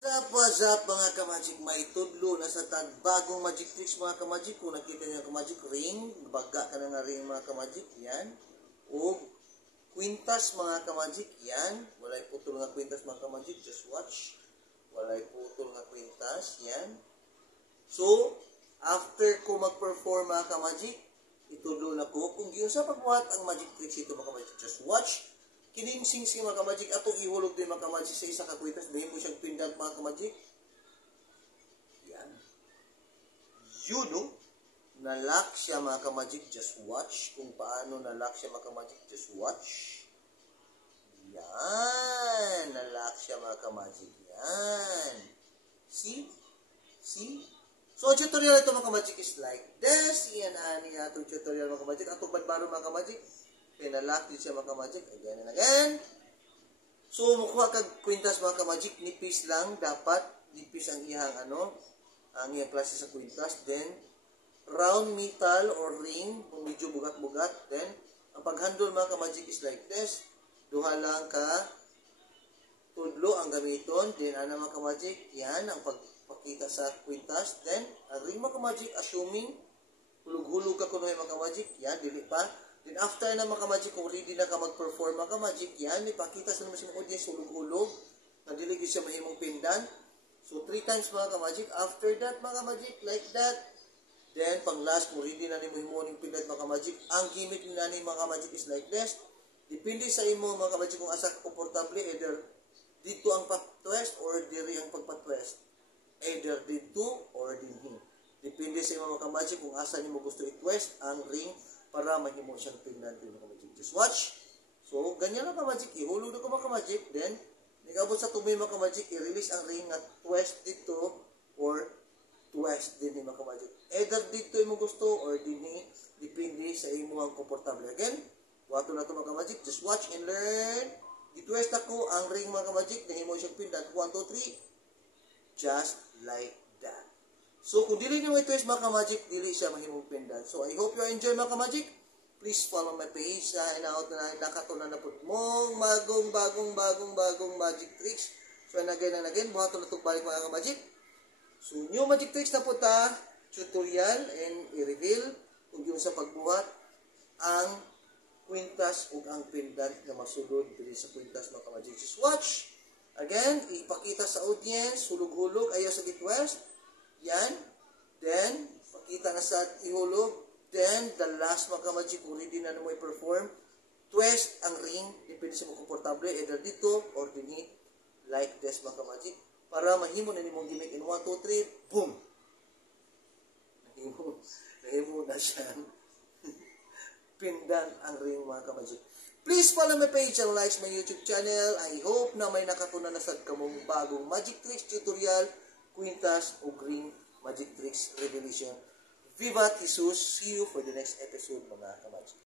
What's up mga ka-magic, may tudlo na sa bagong magic tricks mga ka-magic. Kung nakita nyo ka-magic ring, baga ka na nga ring mga ka-magic, yan. O kwintas mga ka-magic, yan. Walay putol nga kwintas mga ka-magic, just watch. Walay putol nga kwintas, yan. So, after ko mag-perform mga ka-magic, itudlo na ko. Kung yun sa pagbuhat ang magic tricks ito mga ka-magic, just watch. Kining sing mga ka-magic, atong ihulog din mga ka-magic sa isa kakwitas, dahil mo siyang pindant mga ka-magic. Yan. You know, nalock siya mga ka-magic, just watch. Kung paano nalock siya mga ka-magic, just watch. Yan. Nalock siya mga ka-magic. Yan. See? See? So, tutorial ito mga ka-magic is like this. Yan ani atong tutorial mga ka-magic. Atong badbaro mga ka-magic. Pinalock din siya mga ka-magic. Again and again. So, mukuha kag kwintas mga ka-magic. Nipis lang. Dapat nipis ang iyang ang iyang klase sa kwintas. Then, round metal or ring. Kung medyo bugat-bugat. Then, ang pag-handle mga ka-magic is like this. Duha lang ka tudlo ang gamiton. Then, mga ka-magic. Yan ang pagpakita sa kwintas. Then, ang ring mga ka-magic, assuming hulog-hulog ka kuno mga ka-magic. Yan, dili pa. Then after na mga ka-magic, kung ready na ka mag-perform mga ka-magic, yan, ipakita sa naman siya audience, hulog-hulog, na diligid siya mahimong pindan. So, 3 times mga ka-magic. After that, mga ka-magic, like that. Then, pang last, kung ready na ni mo himong pindan mga ka-magic, ang gimmick ni nani mga ka-magic is like this. Depende sa imo mga ka-magic kung asa komportable, either dito ang pat-twist or diri ang pagpat-twist. Either dito or dinhi. Depende sa imo mga ka-magic kung asa nimo gusto i-twist ang ring para mahimo siyang tingnan din mga ka-magic. Just watch. So, ganyan lang ka-magic. Ihulog na ko mga ka-magic. Then, nagabot sa tumoy mga ka-magic, i-release ang ring at twist dito or twist din mga ka-magic. Either dito yung gusto or dinhi. Depende sa imo ang komportable. Again, wato na ito mga ka-magic. Just watch and learn. I-twist ako ang ring mga ka-magic. Nahimo siyang pindan. 1, 2, 3. Just like that. So, kung dili nyo i-twist mga ka-magic, dili siya mahimong pindan. So, I hope you enjoy mga ka-magic. Please follow my page. Inaot na nakatunan na po mong bagong magic tricks. So, and again, buhaton na itong balik mga ka-magic. So, new magic tricks na po ta, tutorial and i-reveal kung yun sa pagbuhat ang kwintas o ang pendant na masulod dili sa kwintas mga ka-magic. Just watch. Again, ipakita sa audience, hulog-hulog, ayaw sa gitwest. Yan. Then, pakita na sa ihulog. Then, the last mga ka-magic, kung ready na mo i-perform, twist ang ring, depende sa mga komportable, either dito or dinhi, like this mga ka-magic, para mahimo na nimong gimmick in 1, 2, 3, boom! Nahimo na siya. Pindan ang ring mga ka-magic. Please follow my page and like my YouTube channel. I hope na may nakatunan na sa kamong bagong magic tricks tutorial, kwintas o ring magic tricks revelation. Vivat Jesus! See you for the next episode mga ka-magic.